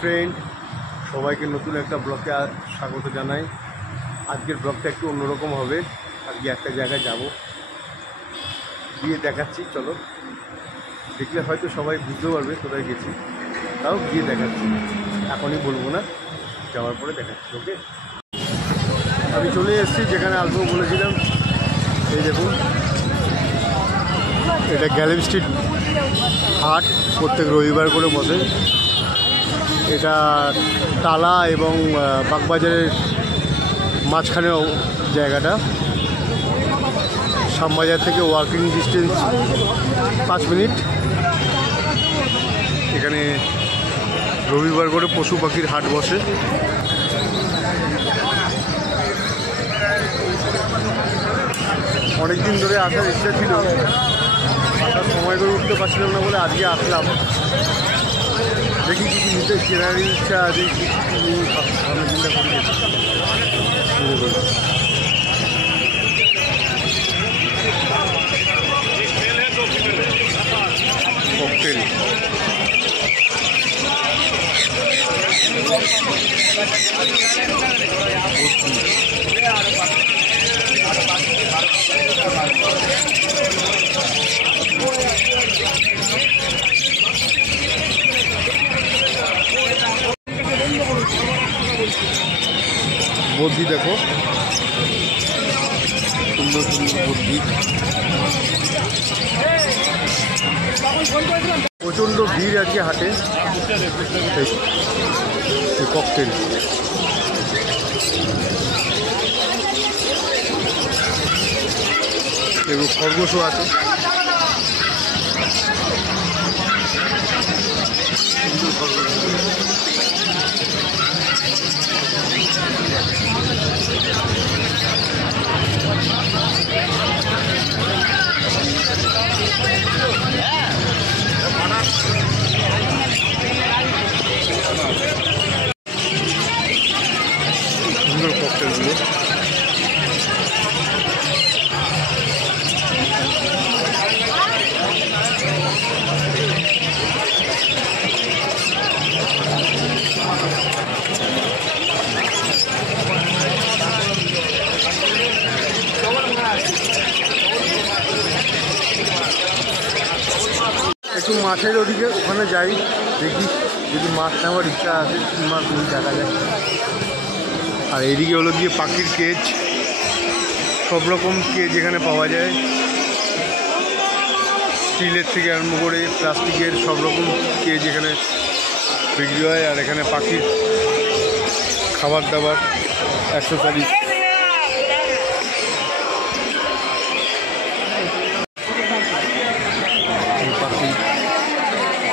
Friend, সবাইকে নতুন একটা ব্লগে স্বাগত জানাই। আজকের ব্লগটা একটু অন্যরকম হবে। আজকে একটা জায়গায় যাব, গিয়ে দেখাচ্ছি। চলো, দেখলে হয়তো সবাই বুঝতে পারবে কোথায় গেছি, তাও গিয়ে দেখাচ্ছি। এখনই বলবো না, যাওয়ার পরে দেখাচ্ছি। ওকে, আমি চলে এসেছি যেখানে আসবো বলেছিলাম। এই দেখুন, এটা গ্যালেরি স্ট্রিট হাট, প্রত্যেক রবিবার করে বসে। এটা টালা এবং বাগবাজারের মাঝখানে জায়গাটা। শ্যামবাজার থেকে ওয়াকিং ডিস্টেন্স 5 মিনিট। এখানে রবিবার করে পশু পাখির হাট বসে। অনেক দিন ধরে আসার ইচ্ছা ছিল, আসার সময় করে উঠতে পারছিলাম না বলে আজকে আসলাম। দেখি কিছু নিতে কেনার ইচ্ছা আছে, কিছু ভাবনা চিন্তা করি। ককটেল, বদ্যি দেখো, সুন্দর সুন্দর বদ্যি। প্রচণ্ড ভিড় আজকে হাটে। ককটেল, এবং খরগোশও আছে। সুন্দর ককটেলগুলো। একটু মাঠের ওদিকে ওখানে যাই, দেখি যদি মাছ নেওয়ার ইচ্ছা আছে, কী মাছ দেখা যায়। আর এদিকে হলো গিয়ে পাখির কেজ, সব রকম কেজ এখানে পাওয়া যায়। স্টিলের থেকে আরম্ভ করে প্লাস্টিকের সব রকম কেজ এখানে বিক্রি হয়। আর এখানে পাখির খাবার দাবার অ্যাক্সেসরিজ। পাখি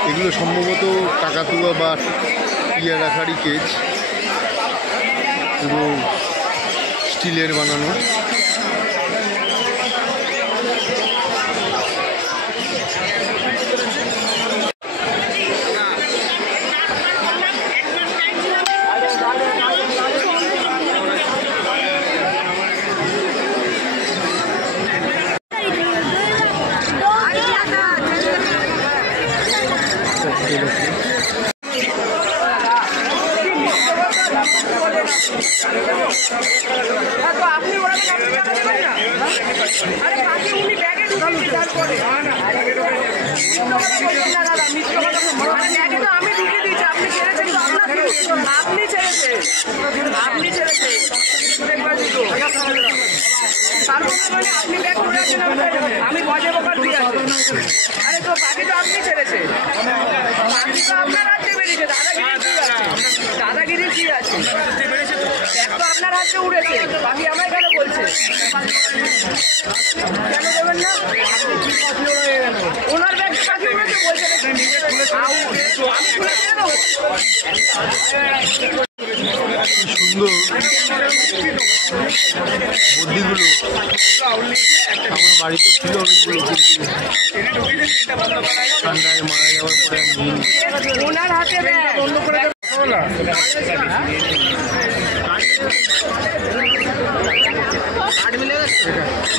এগুলো সম্ভবত কাকাতুয়া বা টিয়া রাখারই কেজ, এবং স্টিলের বানানো। আমি বজে বকার দিয়ে আরে তো বাকি তো আপনি ছেড়েছে, বাকি তো আপনার হাতে বেরিয়েছে। দাদাগিরি কি আছে? এক তো আপনার হাতে উড়েছে, বাকি আমায় কেন বলছে? কেন দেবেন না? ওনার ব্যাগ বাকি উড়েছে বলছে সুন্দর বুদ্ধিগুলো আমার বাড়িতে ছিল অনেকগুলো, ঠান্ডায় মারা যাওয়ার পরে ওনার হাতে বন্ধ করে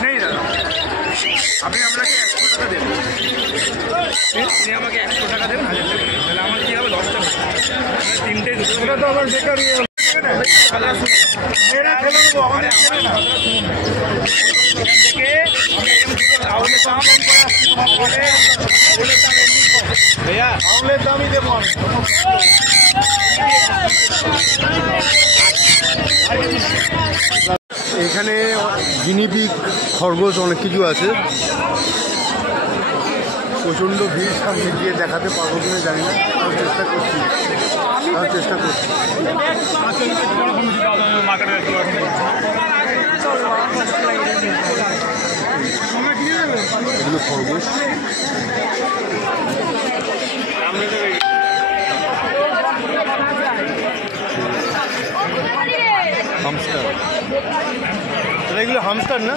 নেই দাদা, আমি আপনাকে 100 টাকা দেবো। তিনি আমাকে 100 টাকা দেবেন, 1000 টাকা দেবেন, তাহলে আমার কি হবে 10টা তিনটে দুটো এটা তো আবার বেকার ইয়ে भैया আউলের দামই দেবো আমি। এখানে গিনিপিগ, খরগোশ অনেক কিছু আছে। প্রচণ্ড ভিড়, সামনে গিয়ে দেখাতে পারবো কিনা জানি না, আমি চেষ্টা করছি। এগুলো খরগোশ। হামস্টার, এগুলো হামস্টার না?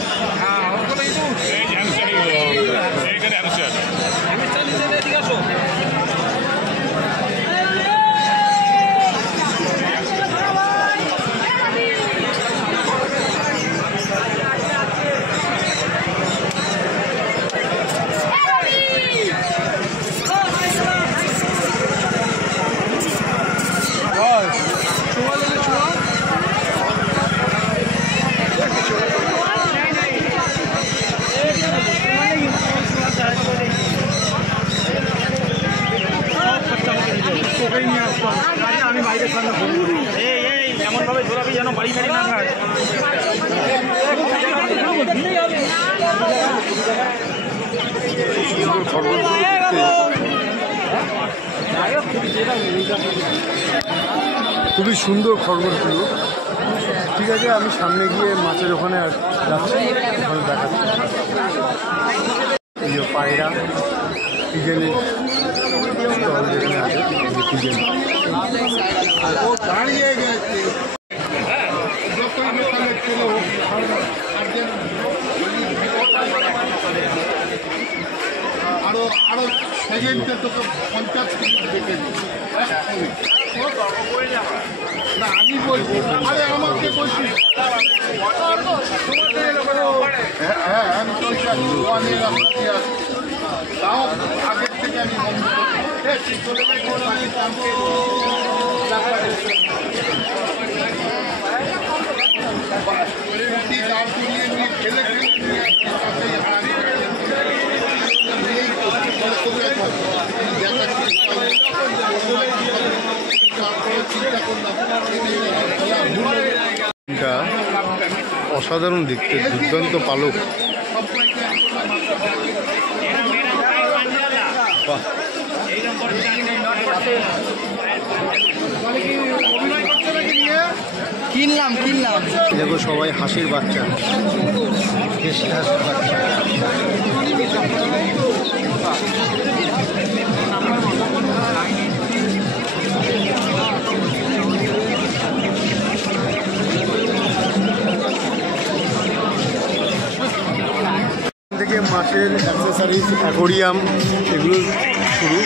আমি বাইরের সামনে এমন ভাবে জোরাবি যেন বাড়ি গাড়ি না থাকে। খুবই সুন্দর খরগোশগুলো। ঠিক আছে, আমি সামনে গিয়ে মাছের ওখানে যাচ্ছি, ওখানে দেখাচ্ছি। এই যে পায়রা, পিজেনের স্টল যেখানে আছে, পিজেন। আরো সেকেন্ডে তোকে 50 মিনিট দেখে না, আমি বলছি, আরে আমাকে বলছি, হ্যাঁ আমি চলছি, তাও আগের থেকে আমি বন্ধ ফেলে এটা অসাধারণ দেখতে, দুর্দান্ত পালক। বাহ, কিনলাম দেখো সবাই হাসির বাচ্চা, দেশি হাসির বাচ্চা। থেকে মাছের অ্যাক্সেসরিজ, অ্যাকোরিয়াম এগুলো শুরু।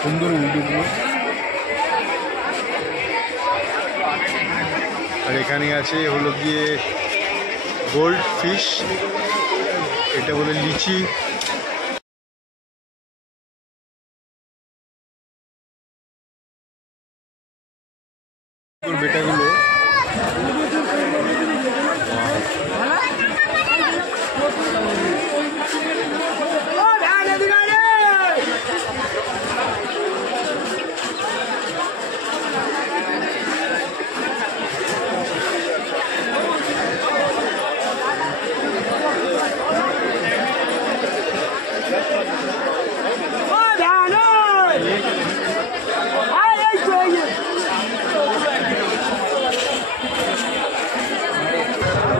সুন্দর উইডোগুলো। আর এখানে আছে হলো গিয়ে গোল্ড ফিশ, এটা বলে লিচি। বেটাগুলো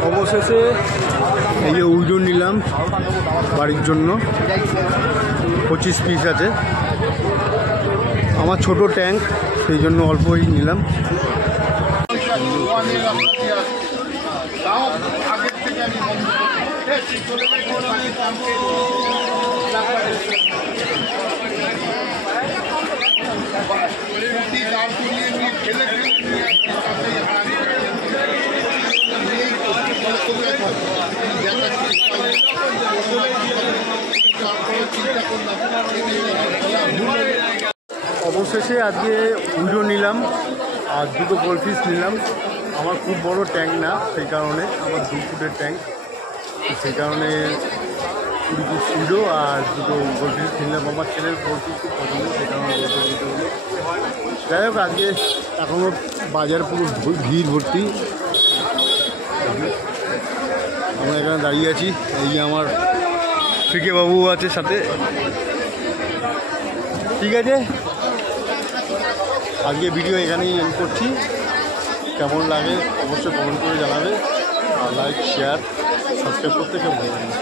অবশেষে এই যে উইডো নিলাম বাড়ির জন্য, 25 পিস আছে। আমার ছোট ট্যাঙ্ক, সেই জন্য অল্পই নিলাম। তাও আগের থেকে আমি বন্ধ করছি। অবশেষে আজকে উইডো নিলাম আর দুটো গোল্ডফিশ নিলাম। আমার খুব বড় ট্যাঙ্ক না, সেই কারণে আমার 2 ফুটের ট্যাঙ্ক, সেই কারণে 20 পিস উইডো আর দুটো গোল্ডফিশ নিলাম। আমার ছেলের গোল্ডফিশ খুব পছন্দ, সেই কারণে গোল্ডফিশ নিতে হলো। যাই হোক, আজকে এখনও বাজার পুরো ভিড় ভর্তি। আমরা এখানে দাঁড়িয়ে আছি, এই যে আমার ফিকে বাবু আছে সাথে। ঠিক আছে, আজকে ভিডিও এখানেই এন্ড করছি। কেমন লাগে অবশ্যই কমেন্ট করে জানাবে, আর লাইক শেয়ার সাবস্ক্রাইব করতে কেউ ভুলবেন না।